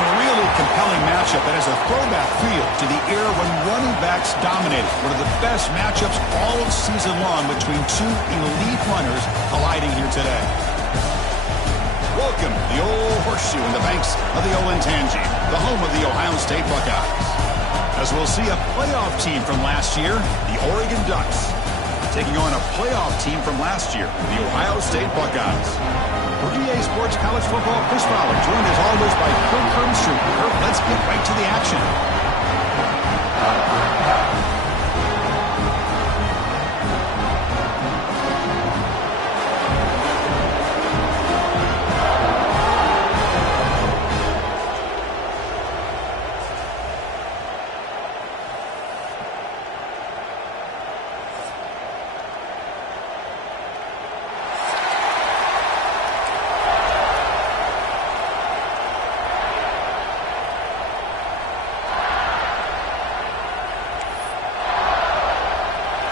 a really compelling matchup that has a throwback feel to the era when running backs dominated. One of the best matchups all of season long between two elite runners colliding here today. Welcome to the old horseshoe in the banks of the Olentangy, the home of the Ohio State Buckeyes. As we'll see a playoff team from last year, the Oregon Ducks, taking on a playoff team from last year, the Ohio State Buckeyes. For EA Sports College Football, Chris Fowler, joined as always by Kirk Herbstreit. Kirk, let's get right to the action.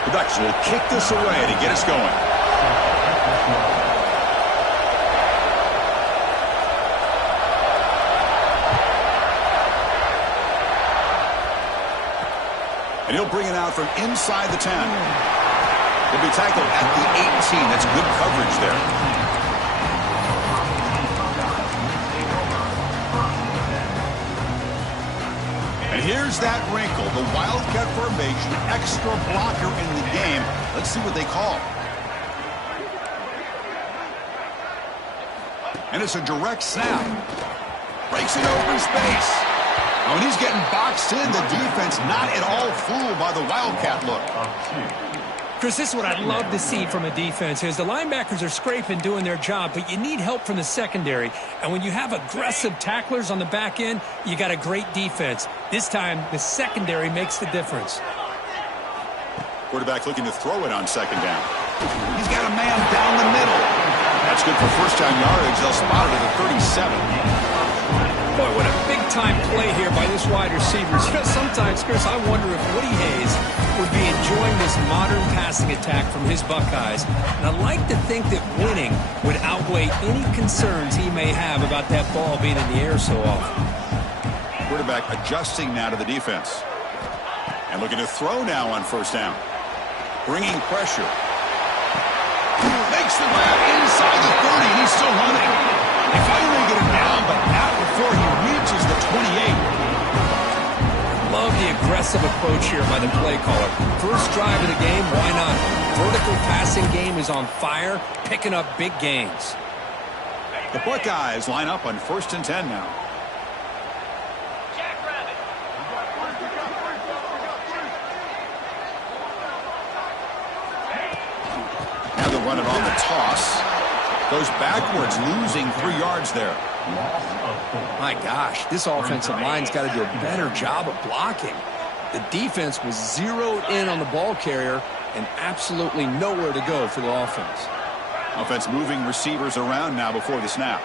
The Ducks will kick this away to get us going. And he'll bring it out from inside the 10. He'll be tackled at the 18. That's good coverage there. And here's that wrinkle, the Wildcat formation, extra blocker in the game. Let's see what they call. And it's a direct snap. Breaks it open space. Oh, and he's getting boxed in. The defense not at all fooled by the Wildcat look. Chris, this is what I'd love to see from a defense is the linebackers are scraping, doing their job, but you need help from the secondary. And when you have aggressive tacklers on the back end, you got a great defense. This time, the secondary makes the difference. Quarterback looking to throw it on second down. He's got a man down the middle. That's good for first-down yardage. They'll spot it at the 37. Boy, what a big-time play here by this wide receiver. Sometimes, Chris, I wonder if Woody Hayes would be enjoying this modern passing attack from his Buckeyes. And I'd like to think that winning would outweigh any concerns he may have about that ball being in the air so often. Quarterback adjusting now to the defense. And looking to throw now on first down. Bringing pressure. Makes the grab inside the 30, and he's still running. They finally get him down, but not before he reaches the 28. Love the aggressive approach here by the play caller. First drive of the game, why not? Vertical passing game is on fire, picking up big gains. The Buckeyes line up on 1st and 10 now. Now they'll run it on the toss. Goes backwards, losing 3 yards there. My gosh, this offensive line's got to do a better job of blocking. The defense was zeroed in on the ball carrier and absolutely nowhere to go for the offense. Offense moving receivers around now before the snap.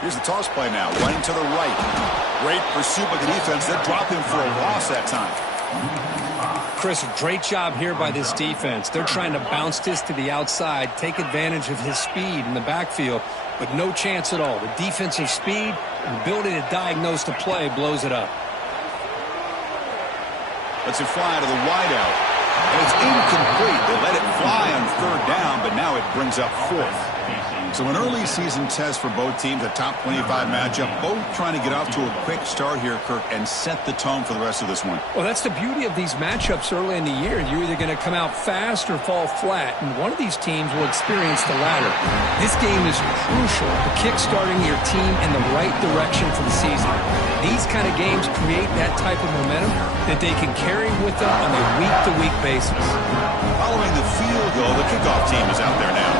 Here's the toss play now, running to the right. Great pursuit by the defense. That dropped him for a loss that time. Chris, a great job here by this defense. They're trying to bounce this to the outside, take advantage of his speed in the backfield, but no chance at all. The defensive speed and the ability to diagnose the play blows it up. Lets it fly to the wideout. And it's incomplete. They let it fly on 3rd down, but now it brings up 4th. So an early season test for both teams, a top 25 matchup, both trying to get off to a quick start here, Kirk, and set the tone for the rest of this one. Well, that's the beauty of these matchups early in the year. You're either going to come out fast or fall flat, and one of these teams will experience the latter. This game is crucial for kick-starting your team in the right direction for the season. These kind of games create that type of momentum that they can carry with them on a week-to-week basis. Following the field goal, the kickoff team is out there now.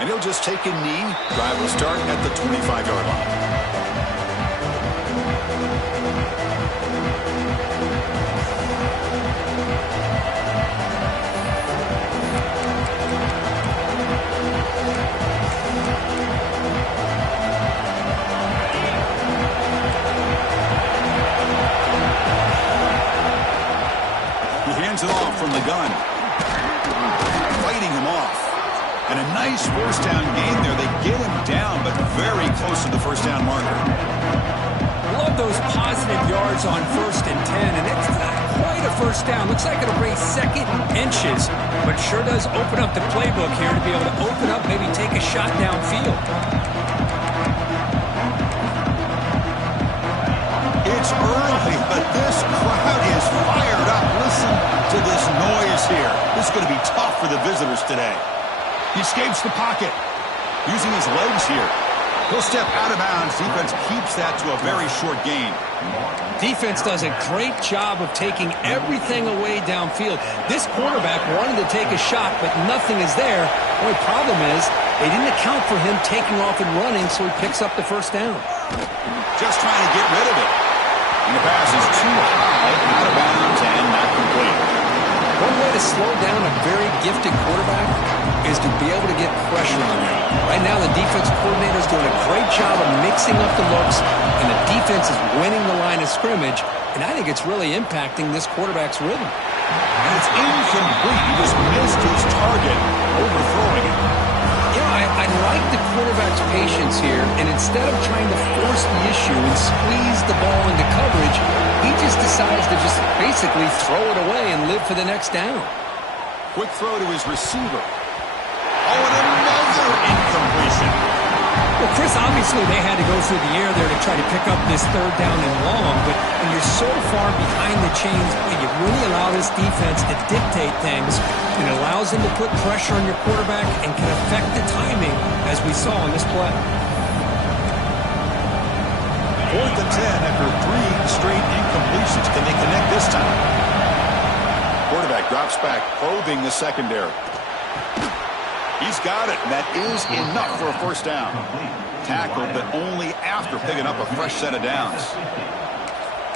And he'll just take a knee. Drive will start at the 25-yard line. hands it off from the gun. Fighting him off. And a nice first down gain there. They get him down, but very close to the first down marker. Love those positive yards on 1st and 10, and it's not quite a first down. Looks like it'll raise 2nd inches, but sure does open up the playbook here to be able to open up, maybe take a shot downfield. It's early, but this crowd is fired up. Listen to this noise here. This is going to be tough for the visitors today. He escapes the pocket, using his legs here. He'll step out of bounds. Defense keeps that to a very short gain. Defense does a great job of taking everything away downfield. This quarterback wanted to take a shot, but nothing is there. The only problem is they didn't account for him taking off and running, so he picks up the first down. Just trying to get rid of it. And the pass is too high, out of bounds, and not complete. One way to slow down a very gifted quarterback is to be able to get pressure on him. Right now, the defense coordinator is doing a great job of mixing up the looks, and the defense is winning the line of scrimmage, and I think it's really impacting this quarterback's rhythm. And it's incomplete. He just missed his target, overthrowing it. You know, I like the quarterback's patience here, and instead of trying to force the issue and squeeze the ball into coverage, he just decides to just basically throw it away and live for the next down. Quick throw to his receiver. Oh, and another incompletion. Well, Chris, obviously they had to go through the air there to try to pick up this 3rd down and long, but when you're so far behind the chains, you really allow this defense to dictate things. It allows them to put pressure on your quarterback and can affect the timing, as we saw on this play. 4th and 10 after 3 straight incompletions. Can they connect this time? Quarterback drops back, probing the secondary. He's got it, and that is enough for a first down. Tackled, but only after picking up a fresh set of downs.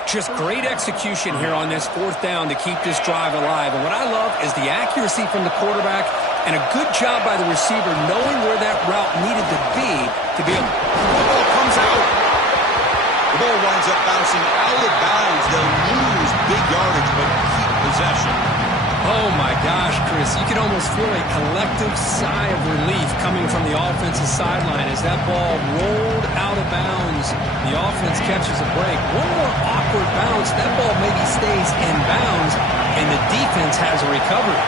Just great execution here on this 4th down to keep this drive alive. And what I love is the accuracy from the quarterback and a good job by the receiver knowing where that route needed to be able. The ball comes out. The ball winds up bouncing out of bounds. They'll lose big yardage, but keep possession. Oh, my gosh, Chris. You can almost feel a collective sigh of relief coming from the offensive sideline as that ball rolled out of bounds. The offense catches a break. One more awkward bounce. That ball maybe stays in bounds, and the defense has a recovery.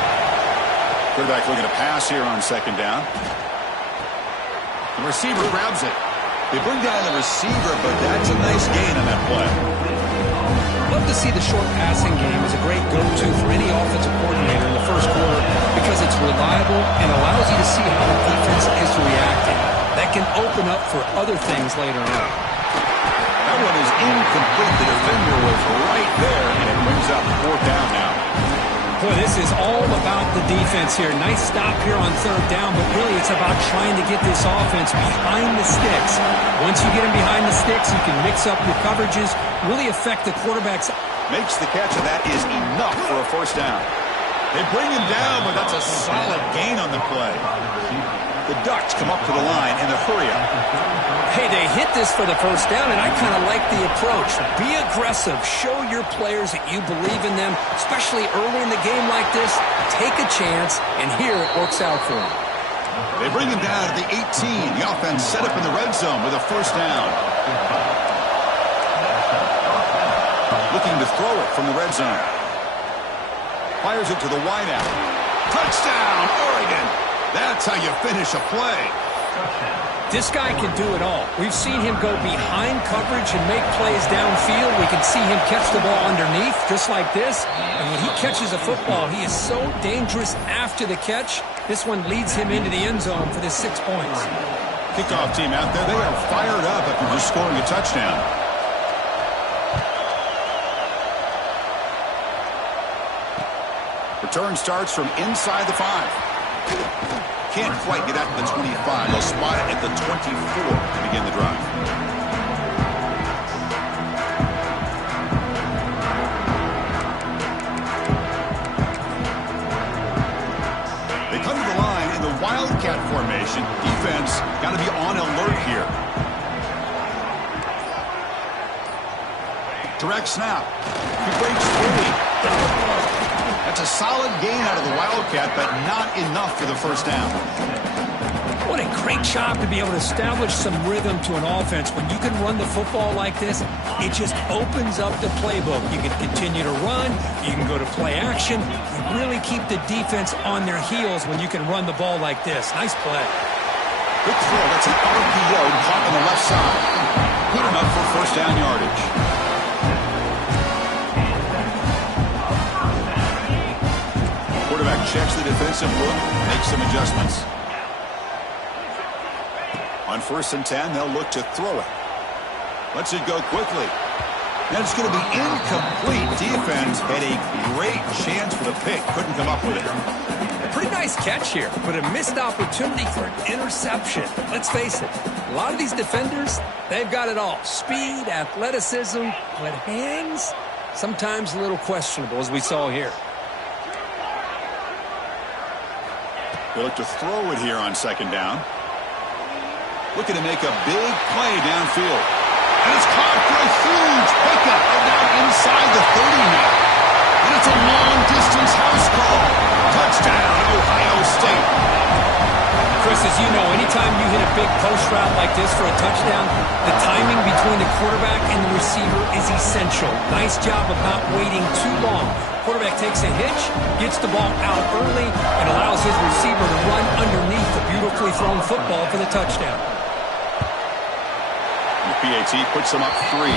Quarterback looking to pass here on 2nd down. The receiver grabs it. They bring down the receiver, but that's a nice gain on that play. Love to see the short passing game as a great go-to for any offensive coordinator in the first quarter because it's reliable and allows you to see how the defense is reacting. That can open up for other things later on. That one is incomplete. The defender was right there, and it brings up 4th down now. Boy, this is all about the defense here. Nice stop here on 3rd down, but really it's about trying to get this offense behind the sticks. Once you get them behind the sticks, you can mix up your coverages, really affect the quarterback's. Makes the catch, and that is enough for a first down. They bring him down, but that's a solid gain on the play. The Ducks come up to the line in a hurry up. Hey, they hit this for the first down, and I kind of like the approach. Be aggressive. Show your players that you believe in them, especially early in the game like this. Take a chance, and here it works out for them. They bring him down at the 18. The offense set up in the red zone with a first down. Looking to throw it from the red zone. Fires it to the wideout. Touchdown, Oregon! That's how you finish a play. This guy can do it all. We've seen him go behind coverage and make plays downfield. We can see him catch the ball underneath, just like this. And when he catches a football, he is so dangerous after the catch. This one leads him into the end zone for the 6 points. Kickoff team out there, they are fired up after just scoring a touchdown. Return starts from inside the 5. Can't quite get out to the 25. They'll spot it at the 24 to begin the drive. They come to the line in the Wildcat formation. Defense got to be on alert here. Direct snap. He breaks free. That's a solid gain out of the Wildcat, but not enough for the first down. What a great job to be able to establish some rhythm to an offense. When you can run the football like this, it just opens up the playbook. You can continue to run. You can go to play action. You really keep the defense on their heels when you can run the ball like this. Nice play. Good throw. That's an RPO caught on the left side. Good enough for first down yardage. Quarterback checks the defensive look, makes some adjustments. On 1st and 10, they'll look to throw it. Lets it go quickly. And it's going to be incomplete. Defense had a great chance for the pick. Couldn't come up with it. Pretty nice catch here, but a missed opportunity for an interception. Let's face it, a lot of these defenders, they've got it all. Speed, athleticism, but hands, sometimes a little questionable, as we saw here. They look to throw it here on 2nd down. Looking to make a big play downfield. And it's caught for a huge pickup. And now inside the 30 now. And it's a long-distance house call. Touchdown, Ohio State. Chris, as you know, anytime you hit a big post route like this for a touchdown, the timing between the quarterback and the receiver is essential. Nice job of not waiting too long. Quarterback takes a hitch, gets the ball out early, and allows his receiver to run underneath the beautifully thrown football for the touchdown. The PAT puts them up 3.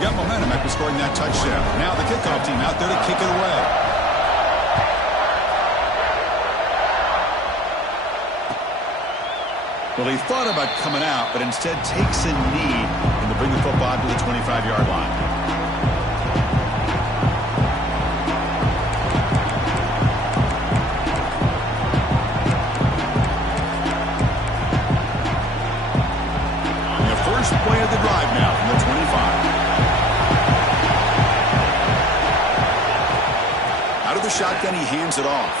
Got momentum after scoring that touchdown. Now the kickoff team out there to kick it away. Well, he thought about coming out, but instead takes a knee and to bring the football to the 25-yard line. Play of the drive now from the 25. Out of the shotgun, he hands it off.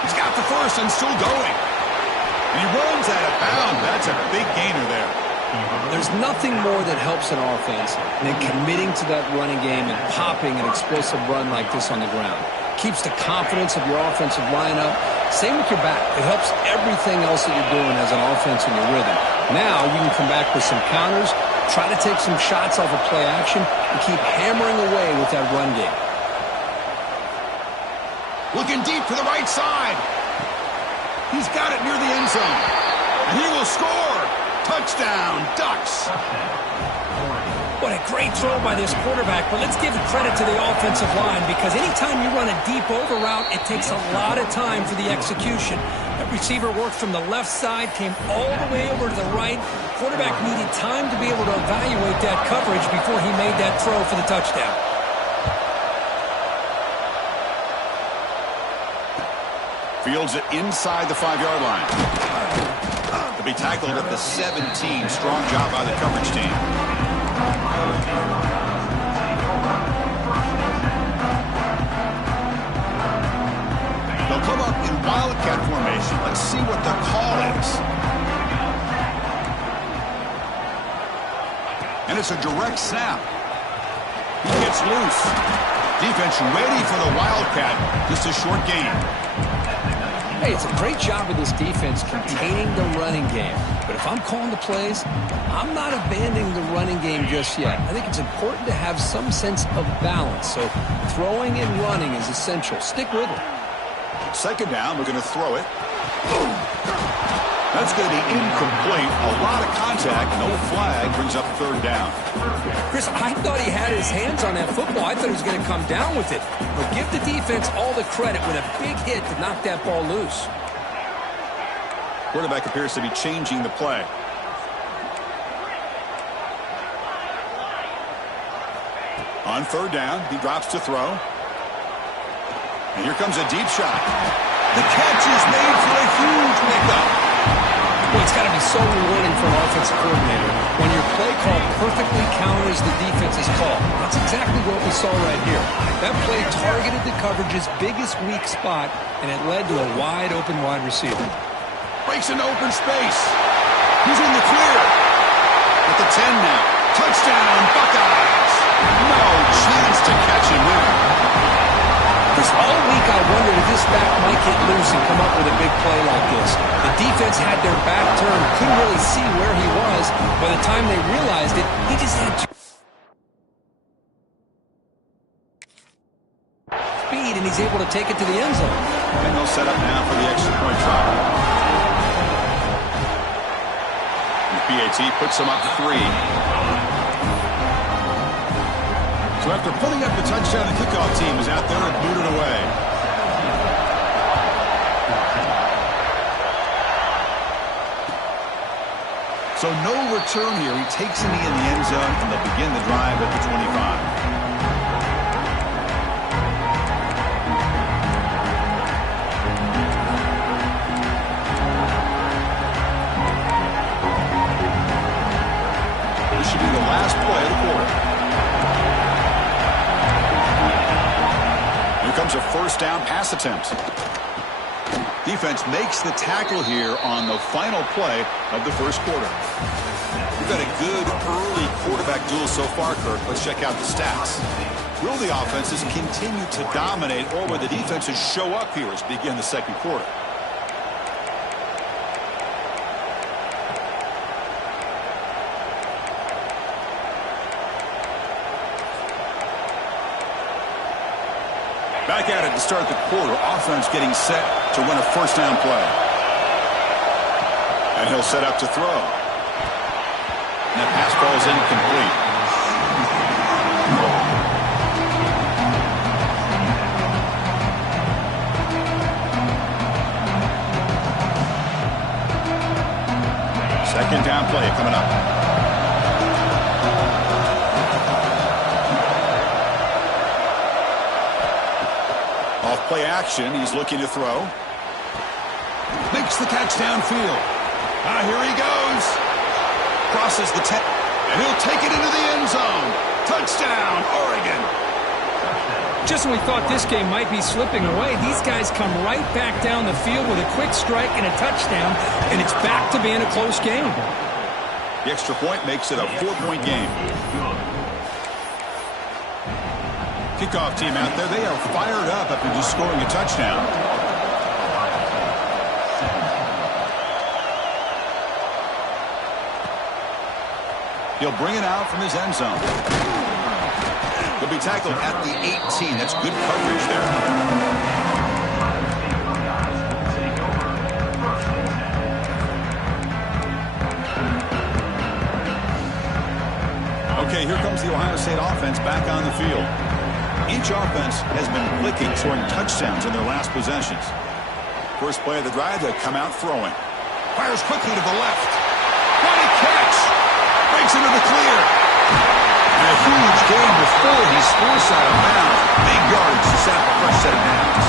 He's got the first and still going. And he runs out of bounds. That's a big gainer there. There's nothing more that helps an offense than committing to that running game and popping an explosive run like this on the ground. Keeps the confidence of your offensive lineup. Same with your back. It helps everything else that you're doing as an offense in your rhythm. Now you can come back with some counters, try to take some shots off of play action, and keep hammering away with that run game. Looking deep to the right side. He's got it near the end zone. And he will score. Touchdown, Ducks. What a great throw by this quarterback, but let's give credit to the offensive line because anytime you run a deep over route, it takes a lot of time for the execution. That receiver worked from the left side, came all the way over to the right. Quarterback needed time to be able to evaluate that coverage before he made that throw for the touchdown. Fields it inside the 5-yard line. To be tackled at the 17. Strong job by the coverage team. They'll come up in Wildcat formation. Let's see what the call is. And it's a direct snap. He gets loose. Defense ready for the Wildcat. Just a short gain. Hey, it's a great job of this defense containing the running game. But if I'm calling the plays, I'm not abandoning the running game just yet. I think it's important to have some sense of balance. So throwing and running is essential. Stick with it. 2nd down, we're going to throw it. That's going to be incomplete. A lot of contact. No flag. Brings up 3rd down. Chris, I thought he had his hands on that football. I thought he was going to come down with it. But give the defense all the credit with a big hit to knock that ball loose. Quarterback appears to be changing the play. On 3rd down, he drops to throw. And here comes a deep shot. The catch is made for a huge pickup. Well, it's got to be so rewarding for an offensive coordinator when your play call perfectly counters the defense's call. That's exactly what we saw right here. That play targeted the coverage's biggest weak spot, and it led to a wide-open wide receiver. Breaks into open space. He's in the clear. But the 10 now. Touchdown, Buckeyes. No chance to catch him there. This all week I wondered if this back might get loose and come up with a big play like this. The defense had their back turned, couldn't really see where he was. By the time they realized it, he just had speed, and he's able to take it to the end zone. And they'll set up now for the extra point try. PAT puts them up 3. So after putting up the touchdown, the kickoff team is out there and booted away. So no return here. He takes a knee in the end zone, and they'll begin the drive at the 25. Should be the last play of the quarter. Here comes a first down pass attempt. Defense makes the tackle here on the final play of the first quarter. We've got a good early quarterback duel so far, Kirk. Let's check out the stats. Will the offenses continue to dominate, or will the defenses show up here as we begin the second quarter? Back at it to start the quarter. Offense getting set to run a first down play. And he'll set up to throw. And that pass falls incomplete. Second down play coming up. Play action. He's looking to throw. Makes the catch downfield. Here he goes. Crosses the 10. And he'll take it into the end zone. Touchdown, Oregon. Just when we thought this game might be slipping away, these guys come right back down the field with a quick strike and a touchdown, and it's back to being a close game. The extra point makes it a 4-point game. Kickoff team out there. They are fired up after just scoring a touchdown. He'll bring it out from his end zone. He'll be tackled at the 18. That's good coverage there. Okay, here comes the Ohio State offense back on the field. Each offense has been clicking, scoring touchdowns in their last possessions. First play of the drive, they come out throwing. Fires quickly to the left. What a catch! Breaks into the clear. And a huge gain before he's forced out of bounds. Big yards to set up a fresh set of downs.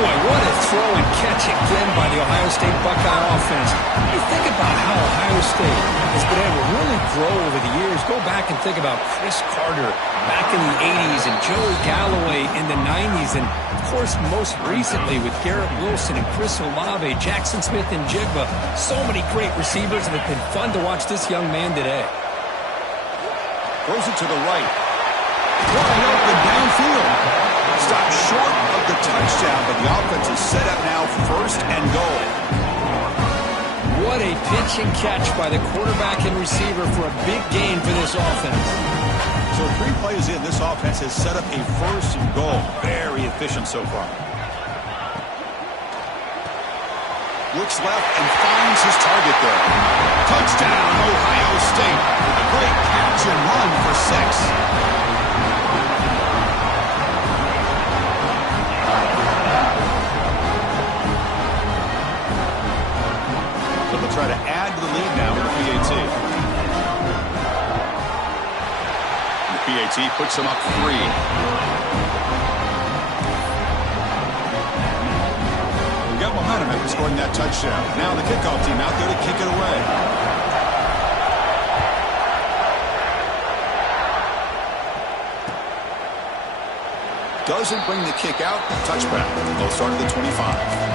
Boy, what a throw and catch again by the Ohio State Buckeye offense. You think about how Ohio State has been able to really grow over the years. Go back and think about Chris Carter back in the 80s and Joey Galloway in the 90s. And, of course, most recently with Garrett Wilson and Chris Olave, Jackson Smith and Jigba. So many great receivers, and it's been fun to watch this young man today. Throws it to the right. Wide open downfield. Stopped short of the touchdown, but the offense is set up now first and goal. What a pitch and catch by the quarterback and receiver for a big gain for this offense. So 3 plays in, this offense has set up a first and goal. Very efficient so far. Looks left and finds his target there. Touchdown, Ohio State. A great catch and run for 6. Try to add to the lead now with the PAT. The PAT puts them up 3. We got momentum after scoring that touchdown. Now the kickoff team out there to kick it away. Doesn't bring the kick out. Touchback. They'll start at the 25.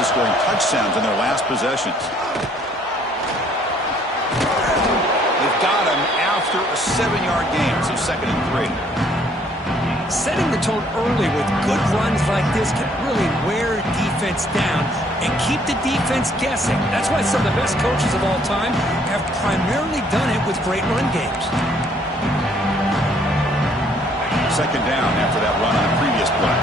to scoring touchdowns in their last possessions. They've got him after a 7-yard gain, so 2nd and 3. Setting the tone early with good runs like this can really wear defense down and keep the defense guessing. That's why some of the best coaches of all time have primarily done it with great run games. 2nd down after that run on the previous play.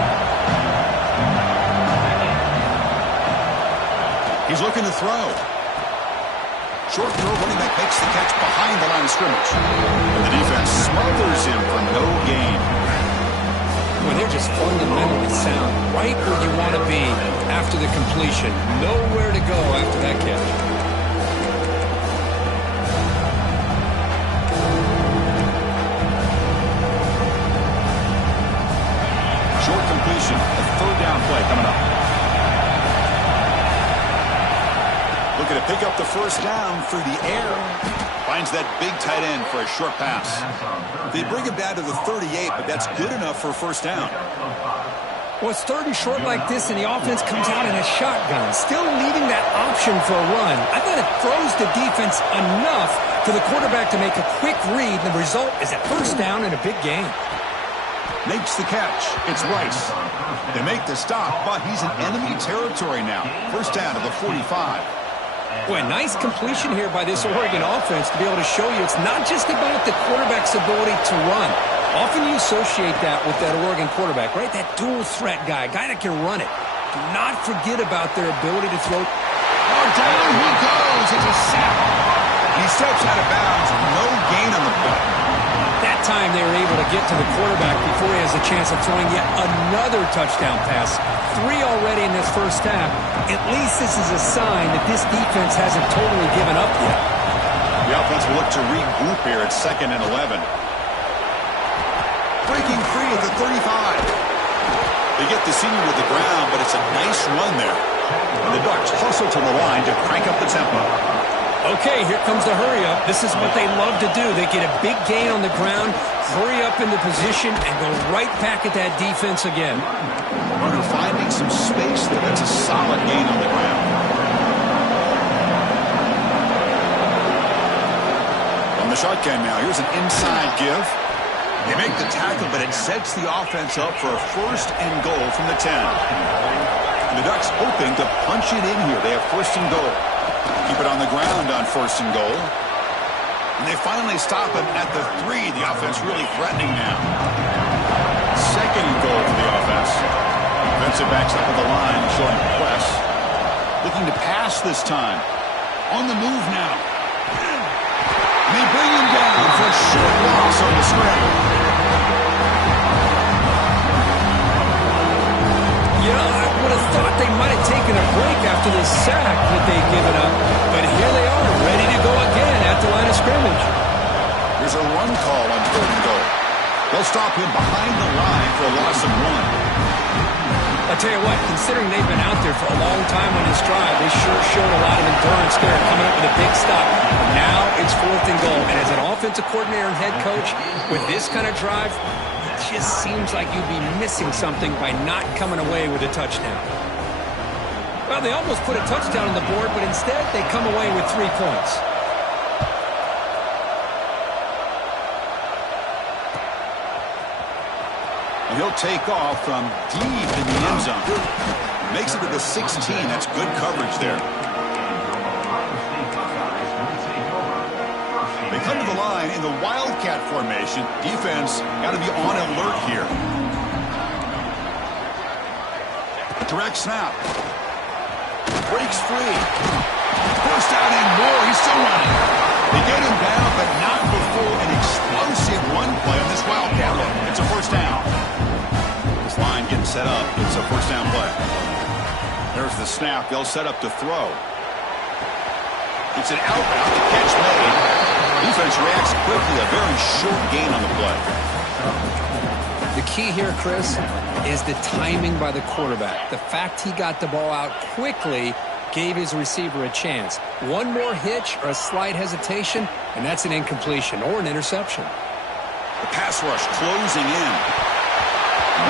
He's looking to throw. Short throw, running back makes the catch behind the line of scrimmage. And the defense smothers him for no gain. Well, they're just fundamentally sound, right where you want to be after the completion. Nowhere to go after that catch. Short completion, a 3rd down play coming up. Looking to pick up the 1st down through the air. Finds that big tight end for a short pass. They bring him down to the 38, but that's good enough for a 1st down. Well, it's 3rd and short like this, and the offense comes out in a shotgun, still leaving that option for a run. I thought it throws the defense enough for the quarterback to make a quick read, and the result is a 1st down and a big gain. Makes the catch. It's Rice. They make the stop, but he's in enemy territory now. 1st down to the 45. Boy, nice completion here by this Oregon offense to be able to show you it's not just about the quarterback's ability to run. Often you associate that with that Oregon quarterback, right? That dual threat guy that can run it. Do not forget about their ability to throw. Oh, down he goes. It's a sack. He steps out of bounds. No gain on the play. That time they were able to get to the quarterback before he has a chance of throwing yet another touchdown pass. 3 already in this 1st half. At least this is a sign that this defense hasn't totally given up yet. The offense will look to regroup here at 2nd and 11. Breaking free at the 35. They get the senior to the ground, but it's a nice run there. And the Ducks hustle to the line to crank up the tempo. Okay, here comes the hurry-up. This is what they love to do. They get a big gain on the ground, hurry up into position, and go right back at that defense again. Runner finding some space there. That's a solid gain on the ground. On the shotgun now, here's an inside give. They make the tackle, but it sets the offense up for a 1st and goal from the 10. And the Ducks hoping to punch it in here. They have 1st and goal. Keep it on the ground on 1st and goal. And they finally stop him at the 3. The offense really threatening now. 2nd and goal for the offense. Defensive backs up at the line, showing press. Looking to pass this time. On the move now. And they bring him down for a short loss on the scramble. You know, I would have thought they might have taken a break after this sack that they'd given up. But here they are, ready to go again at the line of scrimmage. Here's a run call on 3rd and goal. They'll stop him behind the line for a loss of 1. I'll tell you what, considering they've been out there for a long time on this drive, they sure showed a lot of endurance there, coming up with a big stop. Now it's 4th and goal. And as an offensive coordinator and head coach, with this kind of drive, it just seems like you'd be missing something by not coming away with a touchdown. Well, they almost put a touchdown on the board, but instead they come away with 3 points. And he'll take off from deep in the end zone. Makes it to the 16. That's good coverage there. They come to the line in the Wildcat formation. Defense got to be on alert here. Direct snap. Breaks free. 1st down and more. He's still running. They get him down, but not before an explosive run play on this Wildcat look. It's a 1st down. This line getting set up. It's a 1st down play. There's the snap. They'll set up to throw. It's an outbound. The catch made. Defense reacts quickly. A very short gain on the play. The key here, Chris, is the timing by the quarterback. The fact he got the ball out quickly gave his receiver a chance. One more hitch or a slight hesitation, and that's an incompletion or an interception. The pass rush closing in.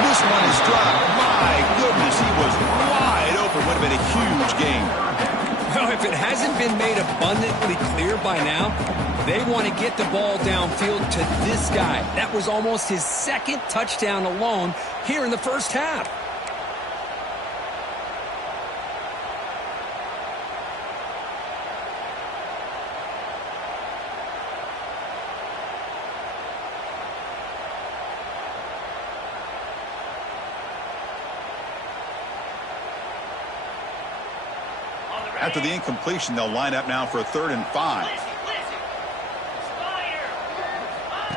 This one is dropped. My goodness, he was wide open when have been a huge gain. Well, if it hasn't been made abundantly clear by now, they want to get the ball downfield to this guy. That was almost his second touchdown alone here in the first half. After the incompletion, they'll line up now for a 3rd and 5.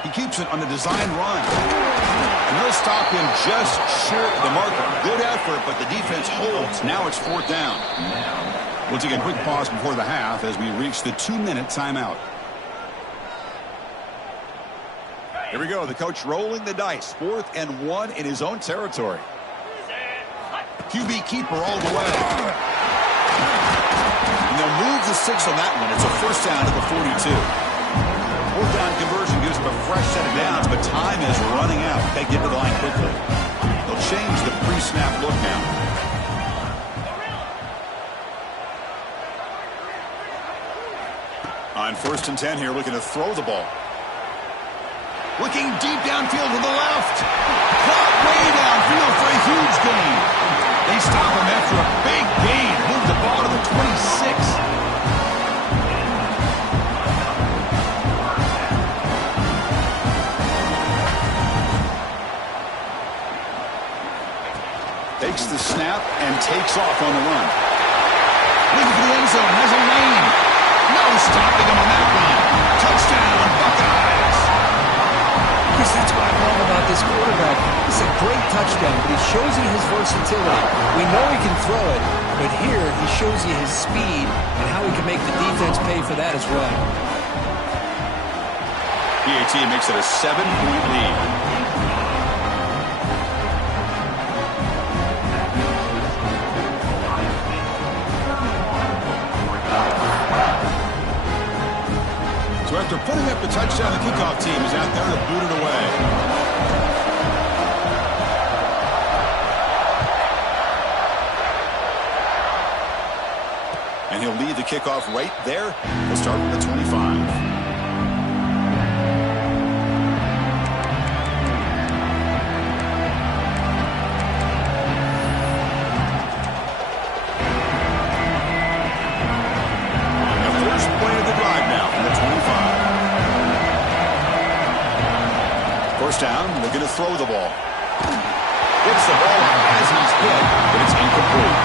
He keeps it on the design run. And they'll stop him just short of the marker. Good effort, but the defense holds. Now it's 4th down. We'll take a quick pause before the half as we reach the 2-minute timeout. Here we go. The coach rolling the dice. 4th and 1 in his own territory. QB keeper all the way. And they'll move the 6 on that one. It's a 1st down at the 42. 4th down conversion gives them a fresh set of downs, but time is running out. They get to the line quickly. They'll change the pre-snap look now. On 1st and 10 here, looking to throw the ball. Looking deep downfield to the left. Caught way downfield for a huge gain. They stop him after a big gain. Move the ball to the 26. Takes the snap and takes off on the run. Looking for the end zone. Has a lane. No stopping him on that run. Touchdown, Buckeyes. Chris, that's what I love about this quarterback. It's a great touchdown, but he shows you his versatility. We know he can throw it, but here he shows you his speed and how he can make the defense pay for that as well. PAT makes it a 7-point lead. So after putting up the touchdown, the kickoff team is out there to boot it away. And he'll lead the kickoff right there. We'll start with the 25. Down, they're going to throw the ball. Gets the ball as he's hit, but it's incomplete.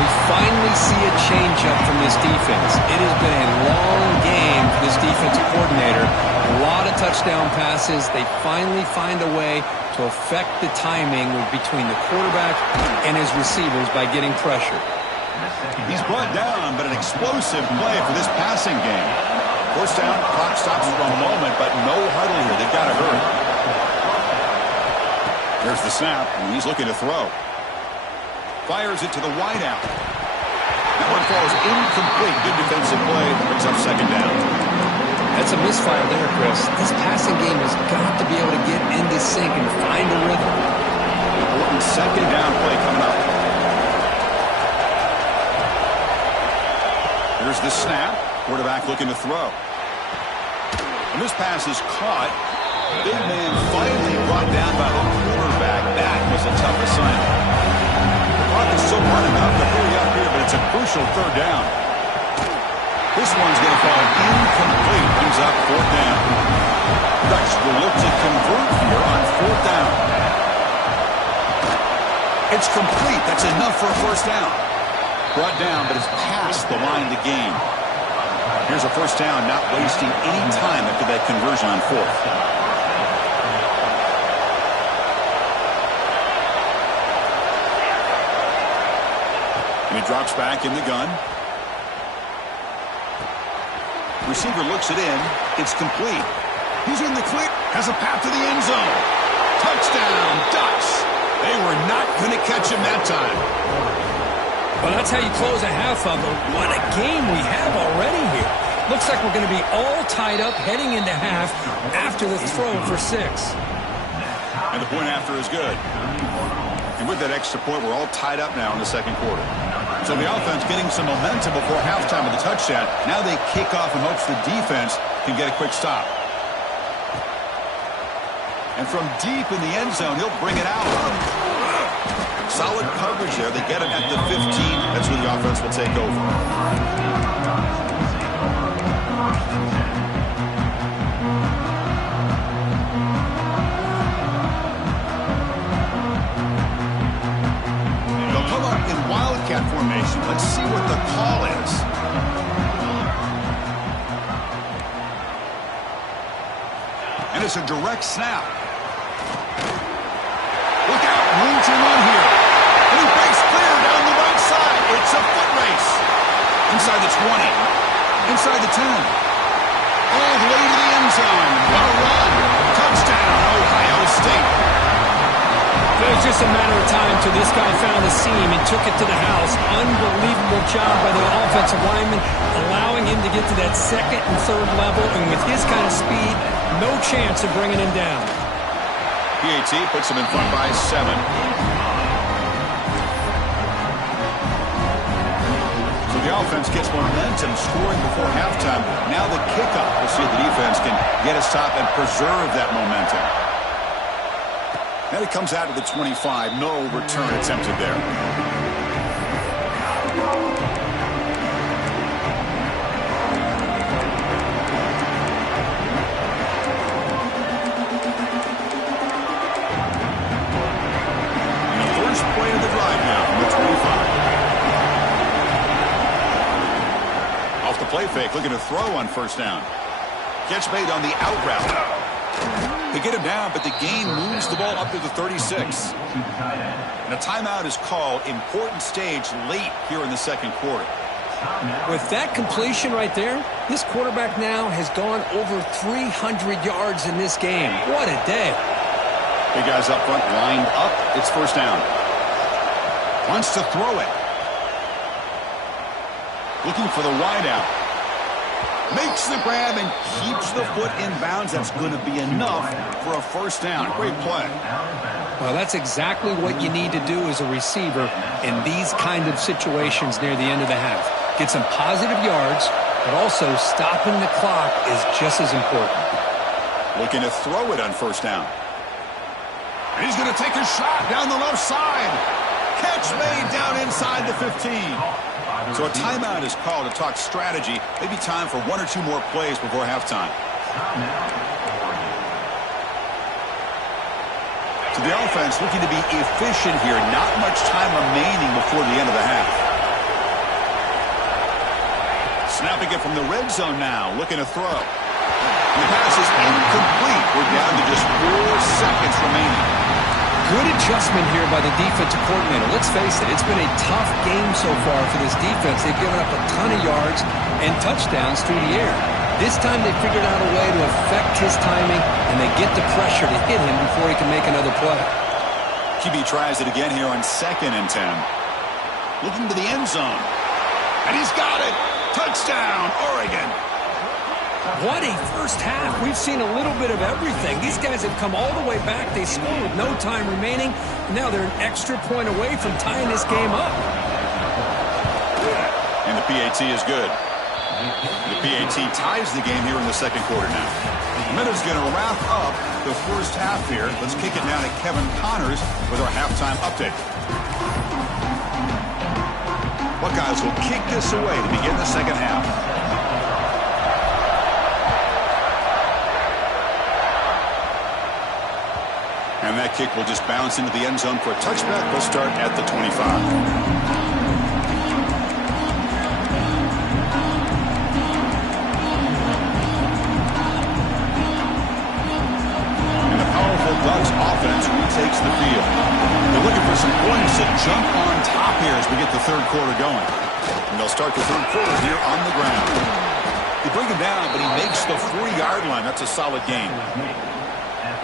We finally see a change-up from this defense. It has been a long game for this defensive coordinator. A lot of touchdown passes. They finally find a way to affect the timing between the quarterback and his receivers by getting pressure. He's brought down, but an explosive play for this passing game. 1st down, clock stops for a moment, but no huddle here. They've got to hurry. There's the snap, and he's looking to throw. Fires it to the wideout. That one falls incomplete. Good defensive play. Brings up 2nd down. That's a misfire there, Chris. This passing game has got to be able to get into sync and find a rhythm. Important 2nd down play coming up. Here's the snap. Quarterback looking to throw. And this pass is caught. Big man finally brought down by the quarterback. That was a tough assignment. The clock is still running up to hurry up here, but it's a crucial 3rd down. This one's going to fall incomplete. Brings up 4th down. Dutch will look to convert here on 4th down. It's complete. That's enough for a 1st down. Brought down, but it's past the line to gain. Here's a 1st down, not wasting any time after that conversion on 4th. And he drops back in the gun. Receiver looks it in. It's complete. He's in the clear. Has a path to the end zone. Touchdown, Ducks. They were not going to catch him that time. Well, that's how you close a half of it. What a game we have already here. Looks like we're going to be all tied up heading into half after the throw for 6. And the point after is good. And with that extra point, we're all tied up now in the 2nd quarter. So the offense getting some momentum before halftime with the touchdown. Now they kick off in hopes the defense can get a quick stop. And from deep in the end zone, he'll bring it out. Solid coverage there. They get it at the 15. That's where the offense will take over. Wildcat formation. Let's see what the call is. And it's a direct snap. Look out, room to run here. And he breaks clear down the right side. It's a foot race. Inside the 20. Inside the 10. All the way to the end zone. What a run. Touchdown, Ohio State. It was just a matter of time till this guy found a seam and took it to the house. Unbelievable job by the offensive lineman, allowing him to get to that second and third level. And with his kind of speed, no chance of bringing him down. PAT puts him in front by 7. So the offense gets momentum, scoring before halftime. Now the kickoff. We'll see if the defense can get a stop and preserve that momentum. And it comes out of the 25. No return attempted there. And the first play of the drive now from the 25. Off the play fake, looking to throw on first down. Catch made on the out route. They get him down, but the gain moves the ball up to the 36. And a timeout is called. Important stage late here in the second quarter. With that completion right there, this quarterback now has gone over 300 yards in this game. What a day. Big guys up front lined up. It's first down. Wants to throw it. Looking for the wideout. Makes the grab and keeps the foot in bounds. That's going to be enough for a first down. Great play. Well, that's exactly what you need to do as a receiver in these kind of situations near the end of the half. Get some positive yards, but also stopping the clock is just as important. Looking to throw it on first down. And he's going to take a shot down the left side. Catch made down inside the 15. So a timeout is called to talk strategy. Maybe time for one or two more plays before halftime. So the offense looking to be efficient here. Not much time remaining before the end of the half. Snapping it from the red zone now. Looking to throw. The pass is incomplete. We're down to just 4 seconds remaining. Good adjustment here by the defensive coordinator. Let's face it, it's been a tough game so far for this defense. They've given up a ton of yards and touchdowns through the air. This time they figured out a way to affect his timing, and they get the pressure to hit him before he can make another play. QB tries it again here on 2nd and 10. Looking to the end zone. And he's got it. Touchdown, Oregon. What a first half. We've seen a little bit of everything. These guys have come all the way back. They scored with no time remaining. And now they're an extra point away from tying this game up. And the PAT is good. The PAT ties the game here in the second quarter now. Minute's going to wrap up the first half here. Let's kick it now to Kevin Connors with our halftime update. Buckeyes will kick this away to begin the second half. And that kick will just bounce into the end zone for a touchback. We'll start at the 25. And the powerful Ducks offense retakes the field. They're looking for some points to jump on top here as we get the third quarter going. And they'll start the third quarter here on the ground. They bring him down, but he makes the 40-yard line. That's a solid gain.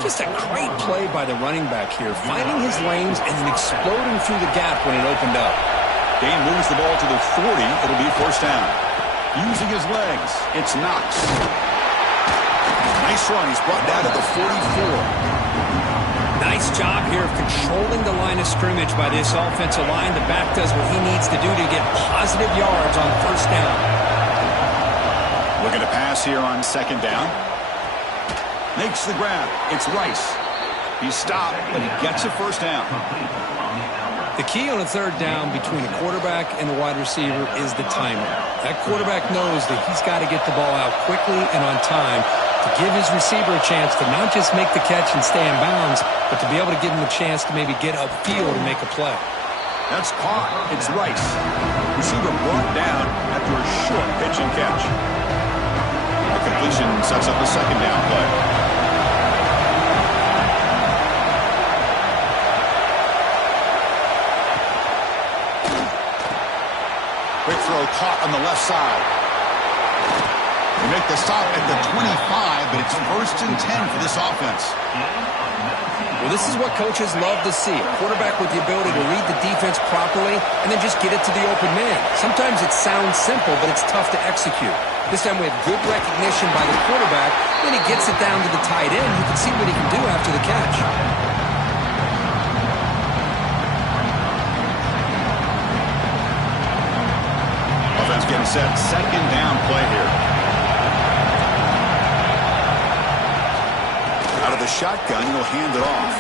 Just a great play by the running back here, finding his lanes and then exploding through the gap when it opened up. Dane moves the ball to the 40. It'll be first down. Using his legs, it's Knox. Nice run. He's brought down to the 44. Nice job here of controlling the line of scrimmage by this offensive line. The back does what he needs to do to get positive yards on first down. Looking to pass here on second down. Makes the grab. It's Rice. He's stopped, but he gets a first down. The key on a third down between a quarterback and the wide receiver is the timing. That quarterback knows that he's got to get the ball out quickly and on time to give his receiver a chance to not just make the catch and stay in bounds, but to be able to give him a chance to maybe get upfield and make a play. That's caught. It's Rice. Receiver brought down after a short pitch and catch. A completion sets up a second down play. Quick throw caught on the left side. They make the stop at the 25, but it's 1st and 10 for this offense. Well, this is what coaches love to see. A quarterback with the ability to read the defense properly and then just get it to the open man. Sometimes it sounds simple, but it's tough to execute. This time we have good recognition by the quarterback. Then he gets it down to the tight end. You can see what he can do after the catch. Offense getting set. Second down play here. Out of the shotgun, he'll hand it off.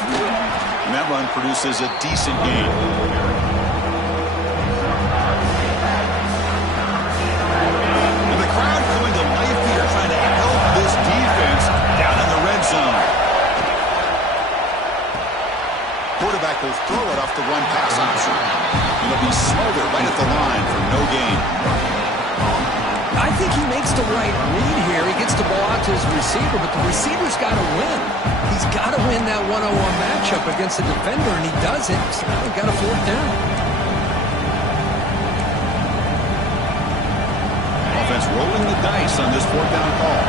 And that run produces a decent gain. And the crowd coming to life here, trying to help this defense down in the red zone. Quarterback will throw it off the one pass option. And it'll be smothered right at the line for no gain. I think he makes the right read here. He gets the ball out to his receiver, but the receiver's got to win. He's got to win that one-on-one matchup against the defender, and he does it. So now he's got a fourth down. Offense rolling the dice on this fourth down call.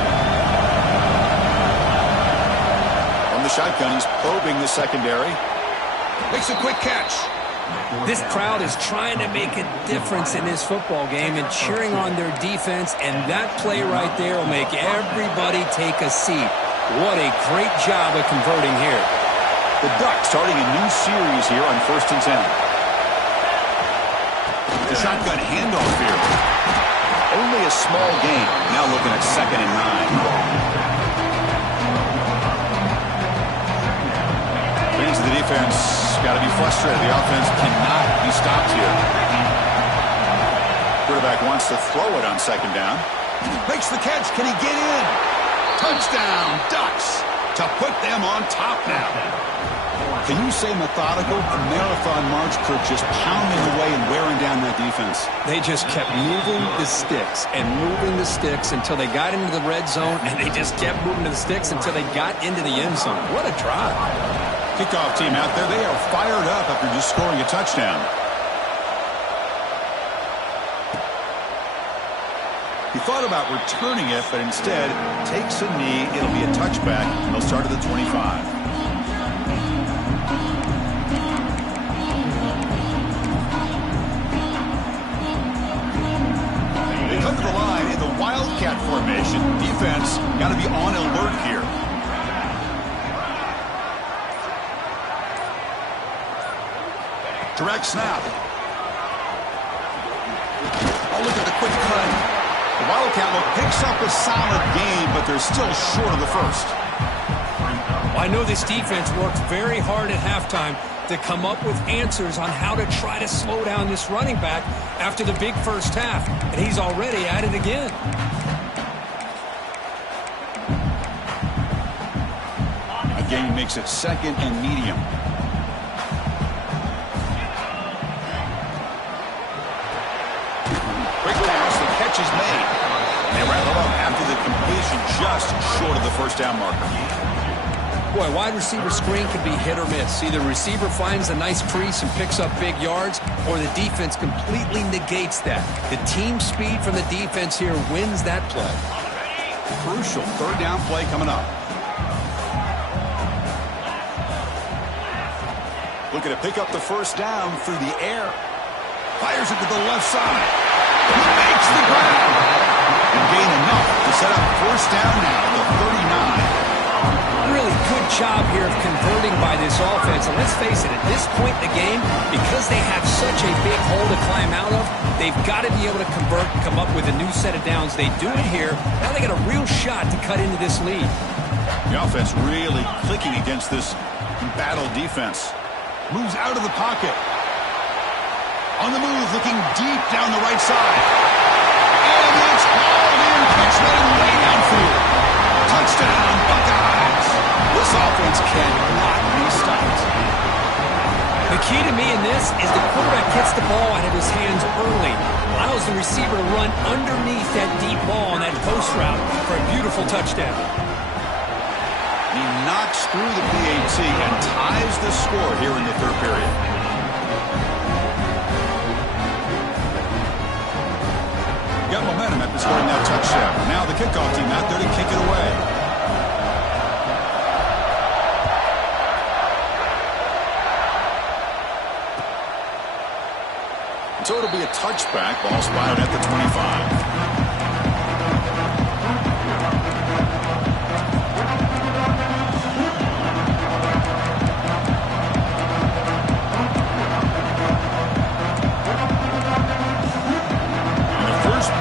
From the shotgun, he's probing the secondary. Makes a quick catch. This crowd is trying to make a difference in this football game and cheering on their defense, and that play right there will make everybody take a seat. What a great job of converting here. The Ducks starting a new series here on 1st and 10. The shotgun handoff here. Only a small gain. Now looking at 2nd and 9. Fans of the defense got to be frustrated. The offense cannot be stopped here. Quarterback wants to throw it on 2nd down. Makes the catch. Can he get in? Touchdown, Ducks, to put them on top now. Can you say methodical? A marathon march, Kirk, just pounding away and wearing down that defense. They just kept moving the sticks and moving the sticks until they got into the red zone, and they just kept moving the sticks until they got into the end zone. What a drive. Kickoff team out there, they are fired up after just scoring a touchdown. He thought about returning it, but instead takes a knee. It'll be a touchback, and they'll start at the 25. They come to the line in the Wildcat formation. Defense got to be on alert here. Direct snap. Oh, look at the quick cut. The Wildcat look picks up a solid game, but they're still short of the first. Well, I know this defense worked very hard at halftime to come up with answers on how to try to slow down this running back after the big first half, and he's already at it again. Again, makes it 2nd and medium. Quick pass, the catch is made. And they wrap it up after the completion just short of the first down marker. Boy, wide receiver screen can be hit or miss. Either receiver finds a nice crease and picks up big yards, or the defense completely negates that. The team speed from the defense here wins that play. Crucial third down play coming up. Looking to pick up the first down through the air. Fires it to the left side. He makes the grab. And gain enough to set up first down now at the 39. Really good job here of converting by this offense. And let's face it, at this point in the game, because they have such a big hole to climb out of, they've got to be able to convert and come up with a new set of downs. They do it here. Now they got a real shot to cut into this lead. The offense really clicking against this battle defense. Moves out of the pocket. On the move, looking deep down the right side. And it's hauled in. Catch that way downfield. Touchdown, Buckeyes. This offense cannot be stopped. The key to me in this is the quarterback gets the ball out of his hands early, allows the receiver to run underneath that deep ball on that post route for a beautiful touchdown. He knocks through the PAT and ties the score here in the third period. Got momentum after scoring that touchdown. Now the kickoff team out there to kick it away. So it'll be a touchback. Ball spotted at the 25.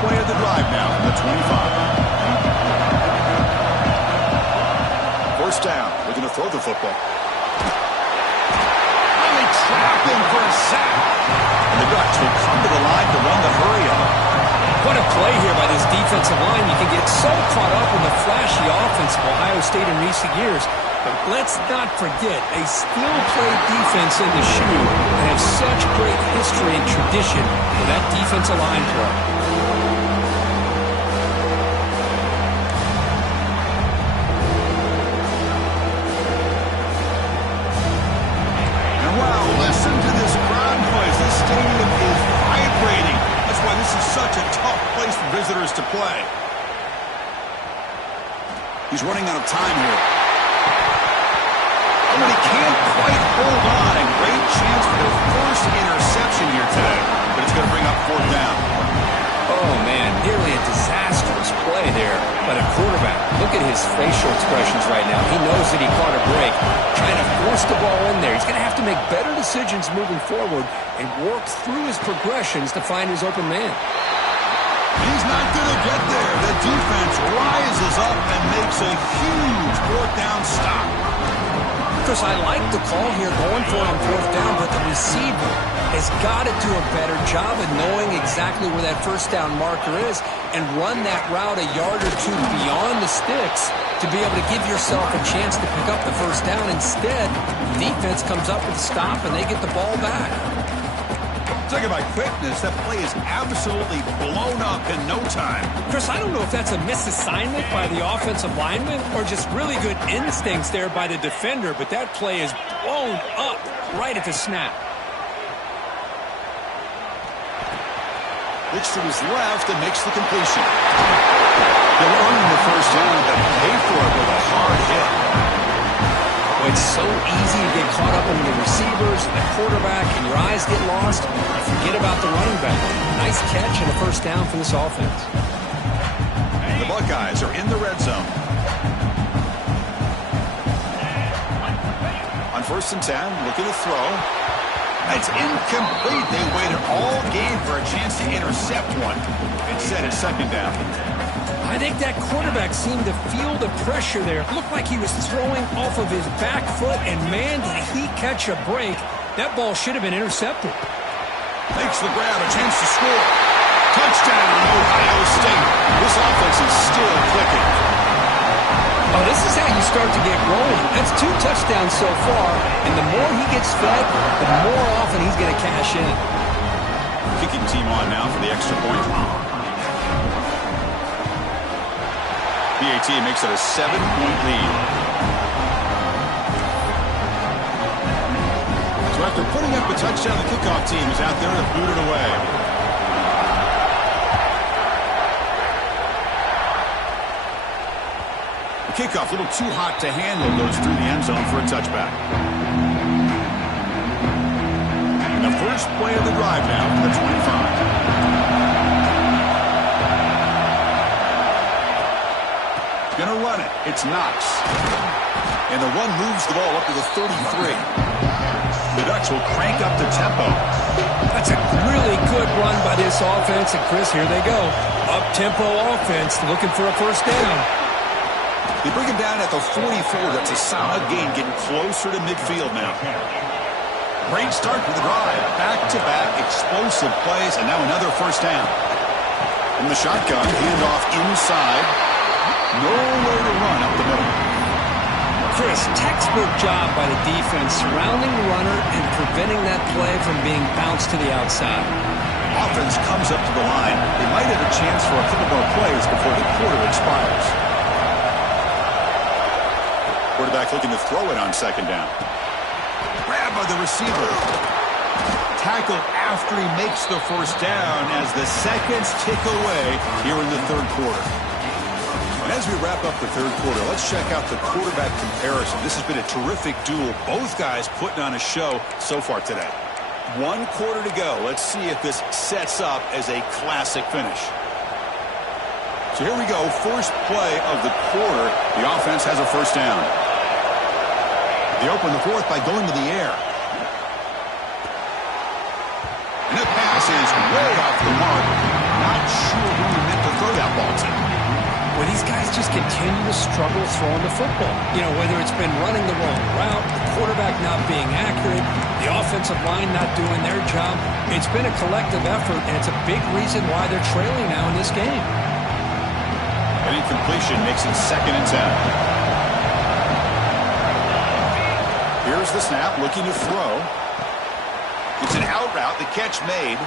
Play of the drive now from the 25. First down. Looking to throw the football. And they trap him for a sack. And the Ducks will come to the line to run the hurry up. What a play here by this defensive line. You can get so caught up in the flashy offense of Ohio State in recent years. But let's not forget, they still play defense in the shoe and have such great history and tradition for that defensive line play. Listen to this crowd noise. This stadium is vibrating. That's why this is such a tough place for visitors to play. He's running out of time here. Oh, but he can't quite hold on. A great chance for their first interception here today. But it's going to bring up fourth down. Oh, man, nearly a disastrous play there by the quarterback. Look at his facial expressions right now. He knows that he caught a break, trying to force the ball in there. He's going to have to make better decisions moving forward and work through his progressions to find his open man. He's not going to get there. The defense rises up and makes a huge fourth down stop. Chris, I like the call here going for it on fourth down, but the receiver has got to do a better job of knowing exactly where that first down marker is and run that route a yard or two beyond the sticks to be able to give yourself a chance to pick up the first down. Instead, the defense comes up with a stop and they get the ball back. Talking about quickness, that play is absolutely blown up in no time. Chris, I don't know if that's a misassignment by the offensive lineman or just really good instincts there by the defender, but that play is blown up right at the snap. Looks to his left and makes the completion. They'll earn the first down, but pay for it with a hard hit. It's so easy to get caught up in the receivers and the quarterback, and your eyes get lost. You forget about the running back. Nice catch and a first down for this offense. The Buckeyes are in the red zone. On first and 10, looking to throw. It's incomplete. They waited all game for a chance to intercept one. Instead, it's second down. I think that quarterback seemed to feel the pressure there. It looked like he was throwing off of his back foot, and man, did he catch a break. That ball should have been intercepted. Makes the grab, a chance to score. Touchdown, Ohio State. This offense is still clicking. Oh, this is how you start to get rolling. That's 2 touchdowns so far, and the more he gets fed, the more often he's going to cash in. Kicking team on now for the extra point. PAT makes it a 7-point lead. So after putting up a touchdown, the kickoff team is out there to boot it away. The kickoff, a little too hot to handle, goes through the end zone for a touchback. And the first play of the drive now from the 25. Gonna run it. It's Knox. And the run moves the ball up to the 33. The Ducks will crank up the tempo. That's a really good run by this offense. And, Chris, here they go. Up-tempo offense looking for a first down. They bring him down at the 44. That's a solid gain, getting closer to midfield now. Great start for the drive. Back-to-back explosive plays, and now another first down. From the shotgun, handoff inside. Nowhere to run up the middle. Chris, textbook job by the defense surrounding the runner and preventing that play from being bounced to the outside. Offense comes up to the line. They might have a chance for a couple more plays before the quarter expires. Quarterback looking to throw it on second down. Grab by the receiver. Tackle after he makes the first down as the seconds tick away here in the third quarter. And as we wrap up the third quarter, let's check out the quarterback comparison. This has been a terrific duel. Both guys putting on a show so far today. 1 quarter to go. Let's see if this sets up as a classic finish. So here we go. First play of the quarter. The offense has a first down. They open the fourth by going to the air. And the pass is way off the mark. Not sure who he meant to throw that ball to. Well, these guys just continue to struggle throwing the football. You know, whether it's been running the wrong route, the quarterback not being accurate, the offensive line not doing their job. It's been a collective effort, and it's a big reason why they're trailing now in this game. An incompletion makes it 2nd and 10. Here's the snap, looking to throw. It's an out route, the catch made.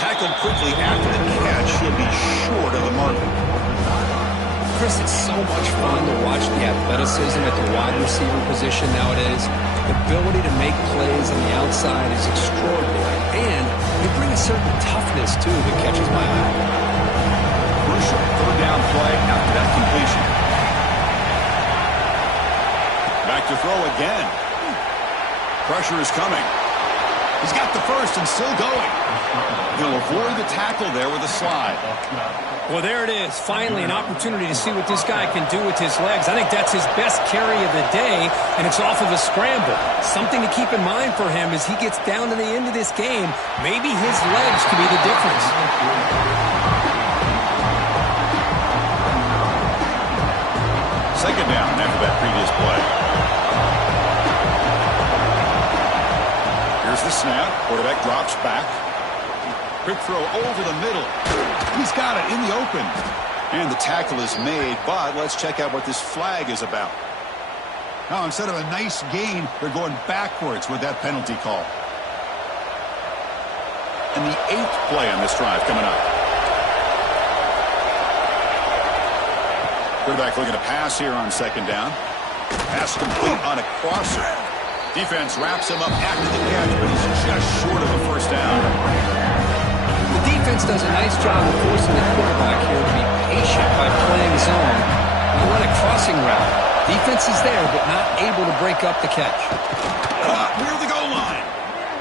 Tackled quickly after the catch. He'll be short of the mark. Chris, it's so much fun to watch the athleticism at the wide receiver position nowadays. The ability to make plays on the outside is extraordinary, and they bring a certain toughness, too, that catches my eye. Crucial third down play after that completion. Back to throw again. Pressure is coming. He's got the first and still going. He'll avoid the tackle there with a slide. Well, there it is. Finally, an opportunity to see what this guy can do with his legs. I think that's his best carry of the day, and it's off of a scramble. Something to keep in mind for him as he gets down to the end of this game. Maybe his legs could be the difference. Second down after that previous play. Here's the snap. Quarterback drops back. Quick throw over the middle. He's got it in the open. And the tackle is made, but let's check out what this flag is about. Now, instead of a nice gain, they're going backwards with that penalty call. And the 8th play on this drive coming up. Quarterback looking to pass here on second down. Pass complete on a crosser. Defense wraps him up after the catch, but he's just short of a first down. The defense does a nice job of forcing the quarterback here to be patient by playing zone. They run a crossing route. Defense is there, but not able to break up the catch. Near the goal line.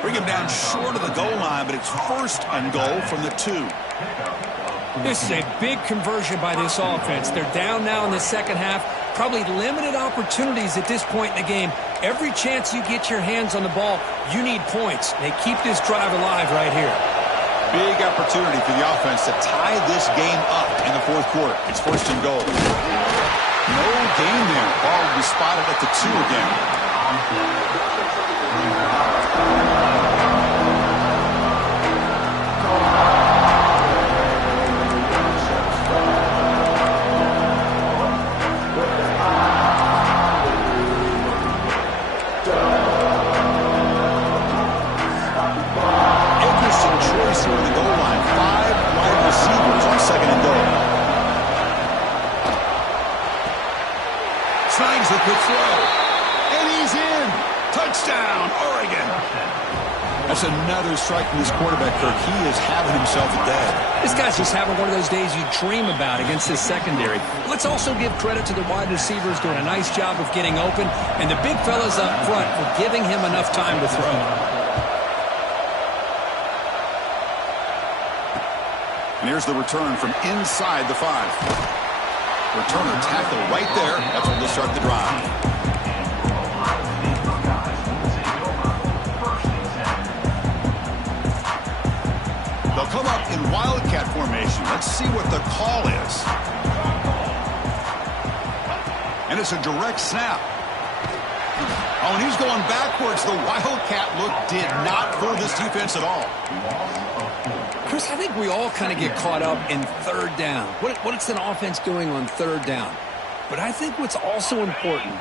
Bring him down short of the goal line, but it's 1st and goal from the 2. This is a big conversion by this offense. They're down now in the second half. Probably limited opportunities at this point in the game. Every chance you get your hands on the ball, you need points. They keep this drive alive right here. Big opportunity for the offense to tie this game up in the 4th quarter. It's 1st and goal. No gain there. Ball will be spotted at the 2 again. Slangs the quick throw. And he's in. Touchdown, Oregon. That's another strike from this quarterback, Kirk. He is having himself a day. This guy's just having one of those days you dream about against this secondary. Let's also give credit to the wide receivers doing a nice job of getting open, and the big fellas up front for giving him enough time to throw. And here's the return from inside the 5. Returner tackle right there. That's when they'll start the drive. come up in wildcat formation. Let's see what the call is. And it's a direct snap. Oh, and he's going backwards. The wildcat look did not fool this defense at all. Chris, I think we all kind of get caught up in third down. What's an offense doing on third down? But I think what's also important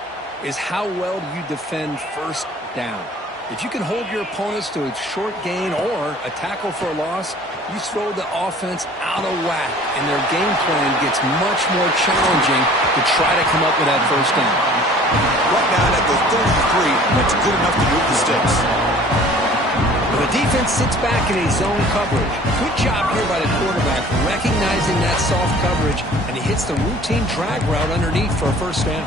is how well do you defend first down. If you can hold your opponents to a short gain or a tackle for a loss, you throw the offense out of whack, and their game plan gets much more challenging to try to come up with that first down. Right down at the 33, that's good enough to move the sticks. But the defense sits back in a zone coverage. Good job here by the quarterback, recognizing that soft coverage, and he hits the routine drag route underneath for a first down.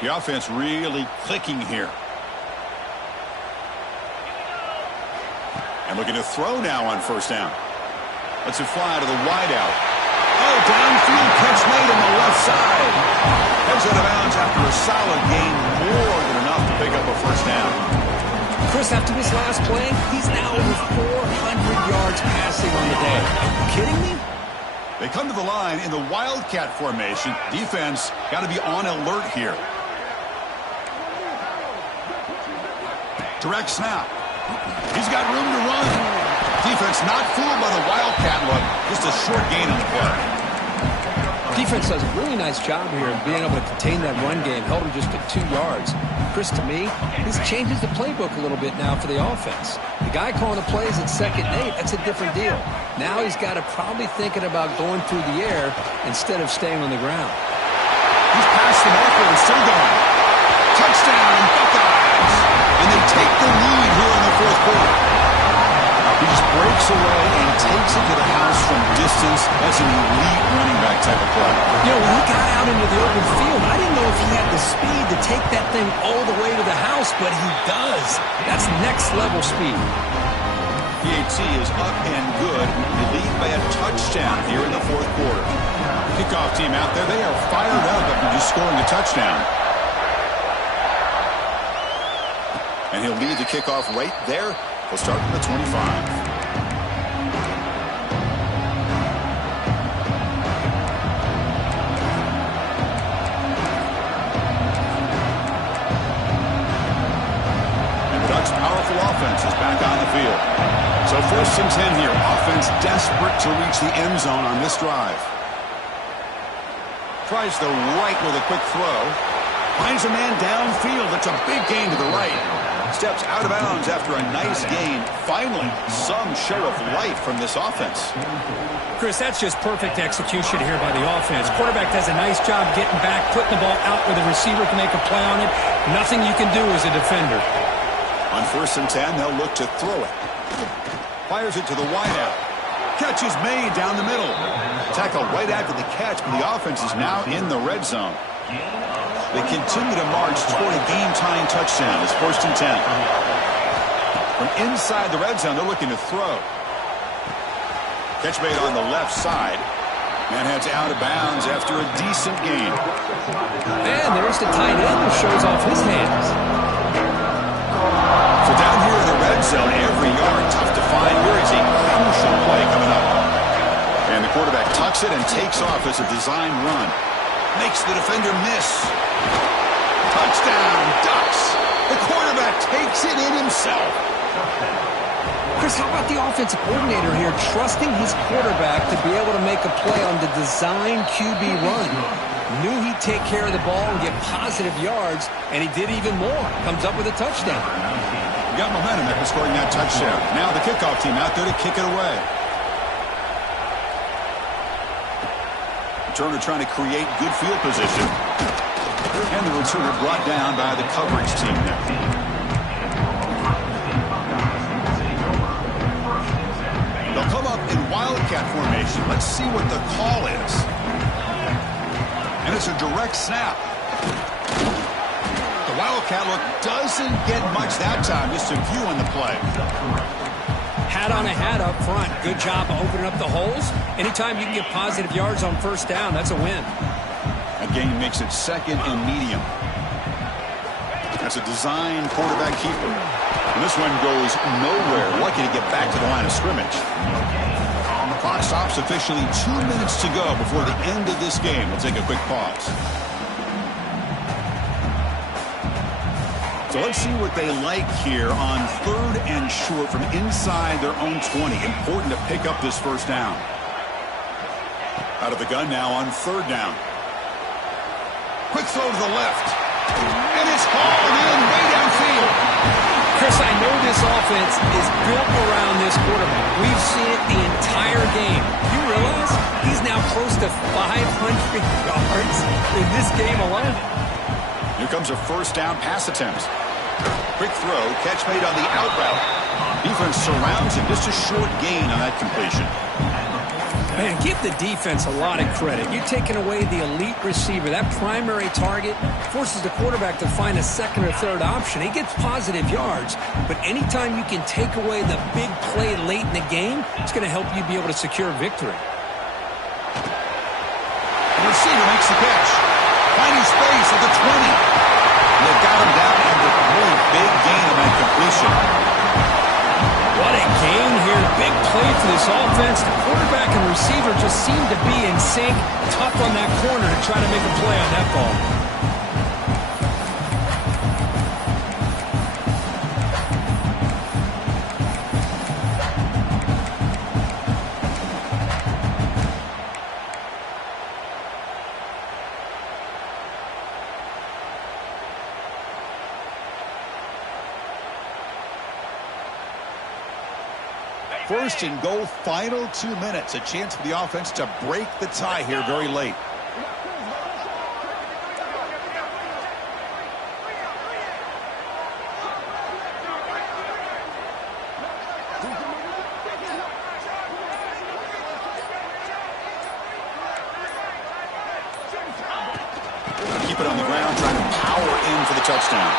The offense really clicking here. And looking to throw now on first down. Let's it fly to the wideout. Oh, downfield catch made on the left side. Heads out of bounds after a solid gain, more than enough to pick up a first down. Chris, after this last play, he's now over 400 yards passing on the day. Are you kidding me? They come to the line in the wildcat formation. Defense got to be on alert here. Direct snap. He's got room to run. Defense not fooled by the wildcat look. Just a short gain on the play. Defense does a really nice job here of being able to contain that run game. Held him just at 2 yards. Chris, to me, this changes the playbook a little bit now for the offense. The guy calling the plays at 2nd and 8, that's a different deal. Now he's got to probably thinking about going through the air instead of staying on the ground. He's passed the marker and still going. Touchdown, Buckeyes. And they take the lead here in the fourth quarter. He just breaks away and takes it to the house from distance. That's an elite running back type of play. You know, when he got out into the open field, I didn't know if he had the speed to take that thing all the way to the house, but he does. That's next level speed. PAT is up and good. They lead by a touchdown here in the fourth quarter. Kickoff team out there, they are fired up after just scoring a touchdown. And he'll lead the kickoff right there. He'll start from the 25. And the Ducks' powerful offense is back on the field. So 1st and 10 here. Offense desperate to reach the end zone on this drive. Tries the right with a quick throw. Finds a man downfield. It's a big gain to the right. Steps out of bounds after a nice gain. Finally, some show of life from this offense. Chris, that's just perfect execution here by the offense. Quarterback does a nice job getting back, putting the ball out where the receiver can make a play on it. Nothing you can do as a defender. On 1st and 10, they'll look to throw it. Fires it to the wideout. Catch is made down the middle. Tackle right after the catch, but the offense is now in the red zone. They continue to march toward a game-tying touchdown. It's 1st and 10. From inside the red zone, they're looking to throw. Catch made on the left side. Man heads out of bounds after a decent gain. And there's the tight end who shows off his hands. So down here in the red zone, every yard tough to find. Here is a crucial play coming up. And the quarterback tucks it and takes off as a design run. Makes the defender miss. Touchdown, Ducks. The quarterback takes it in himself. Chris, how about the offensive coordinator here trusting his quarterback to be able to make a play on the design QB run? Knew he'd take care of the ball and get positive yards, and he did even more. Comes up with a touchdown. Got momentum after scoring that touchdown. Now the kickoff team out there to kick it away. Turner trying to create good field position. And the returner brought down by the coverage team there. They'll come up in wildcat formation. Let's see what the call is. And it's a direct snap. The wildcat look doesn't get much that time. Just a few on the play. Hat on a hat up front. Good job of opening up the holes. Anytime you can get positive yards on first down, that's a win. That gain makes it 2nd and medium. as a design quarterback keeper. And this one goes nowhere. Lucky to get back to the line of scrimmage. The clock stops officially. 2 minutes to go before the end of this game. We'll take a quick pause. So let's see what they like here on 3rd and short from inside their own 20. Important to pick up this first down. Out of the gun now on 3rd down. Quick throw to the left. And it's hauled in way downfield. Chris, I know this offense is built around this quarterback. We've seen it the entire game. You realize he's now close to 500 yards in this game alone? Here comes a first down pass attempt. Quick throw, catch made on the out route. Defense surrounds him. Just a short gain on that completion. Man, give the defense a lot of credit. You're taking away the elite receiver. That primary target forces the quarterback to find a second or third option. He gets positive yards, but anytime you can take away the big play late in the game, it's going to help you be able to secure victory. The receiver makes the catch. Finding space at the 20. And they've got him down at the point. Big gain on that completion. What a gain here. Big play for this offense. The quarterback and receiver just seem to be in sync. Tough on that corner to try to make a play on that ball. First and goal, final 2 minutes. A chance for the offense to break the tie here very late. Keep it on the ground, trying to power in for the touchdown.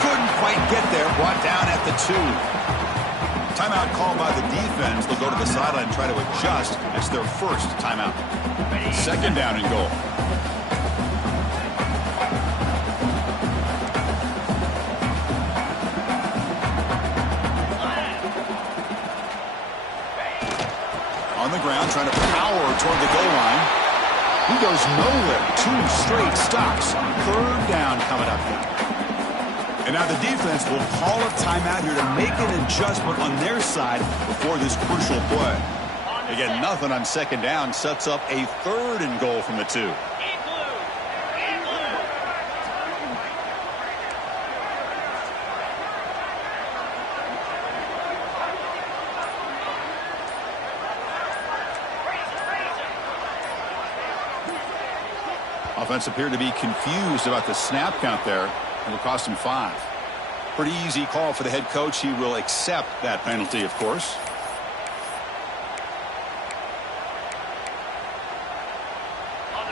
Couldn't quite get there, brought down at the 2. Timeout called by the defense. They'll go to the sideline and try to adjust. It's their first timeout. 2nd down and goal. On the ground, trying to power toward the goal line. He goes nowhere. 2 straight stops. 3rd down coming up here. And now the defense will call a timeout here to make an adjustment on their side before this crucial play. Again, nothing on 2nd down. Sets up a 3rd and goal from the 2. Offense appeared to be confused about the snap count there. It'll cost him 5. Pretty easy call for the head coach. He will accept that penalty, of course.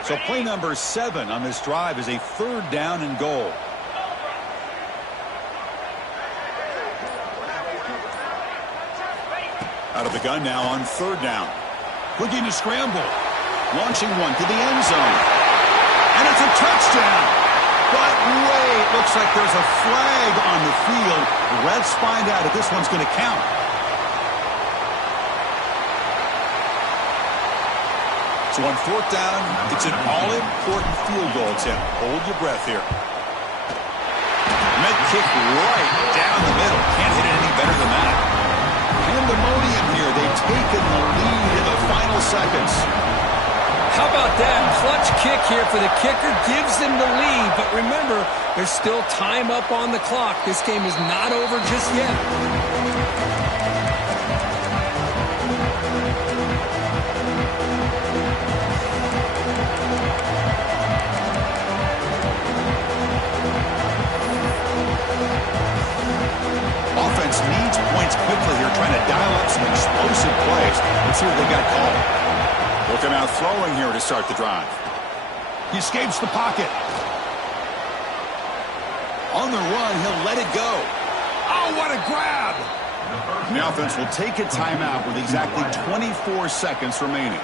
So play number 7 on this drive is a 3rd down and goal. Out of the gun now on 3rd down. Looking to scramble. Launching one to the end zone. And it's a touchdown. But wait, looks like there's a flag on the field. Let's find out if this one's going to count. So on 4th down, it's an all-important field goal attempt. Hold your breath here. Med kick right down the middle. Can't hit it any better than that. Pandemonium here. They've taken the lead in the final seconds. How about that? Clutch kick here for the kicker. Gives them the lead. But remember, there's still time up on the clock. This game is not over just yet. Offense needs points quickly here, trying to dial up some explosive plays. Let's see what they got called. Looking out throwing here to start the drive. He escapes the pocket. On the run, he'll let it go. Oh, what a grab! The offense will take a timeout with exactly 24 seconds remaining.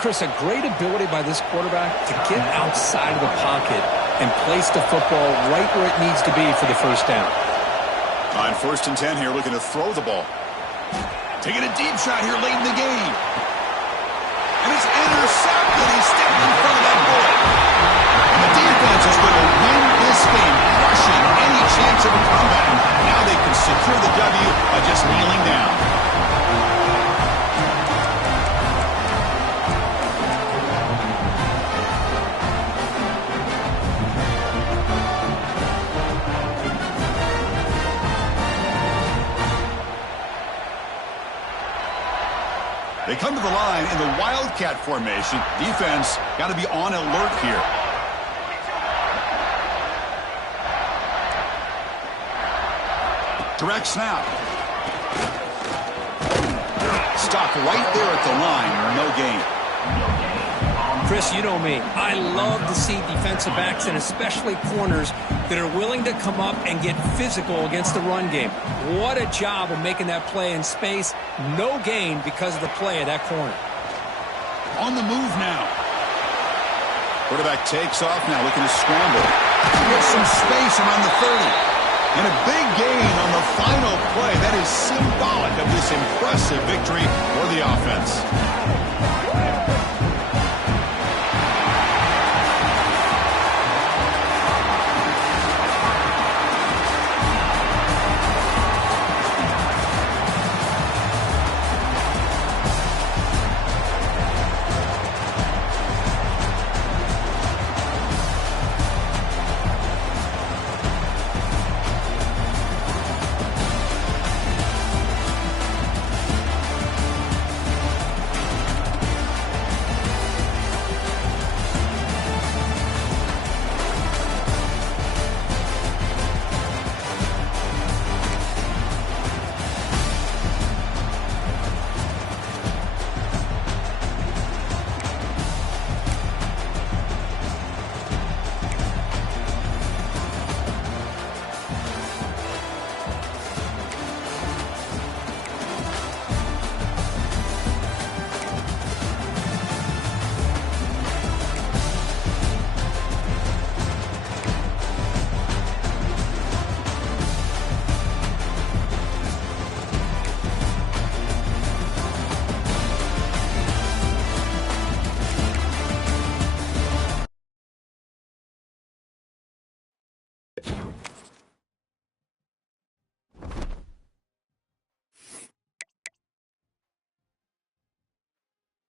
Chris, a great ability by this quarterback to get outside of the pocket. and place the football right where it needs to be for the first down. On 1st and 10 here, looking to throw the ball. Taking a deep shot here late in the game. And it's intercepted. He stepped in front of that bullet. And the defense is going to win this game, crushing any chance of a comeback. Now they can secure the W by just kneeling down. They come to the line in the Wildcat formation. Defense got to be on alert here. Direct snap. Stop right there at the line. No gain. Chris, you know me. I love to see defensive backs and especially corners that are willing to come up and get physical against the run game. What a job of making that play in space. No gain because of the play of that corner. On the move now. Quarterback takes off now, looking to scramble. With some space around the 30. And a big gain on the final play. That is symbolic of this impressive victory for the offense.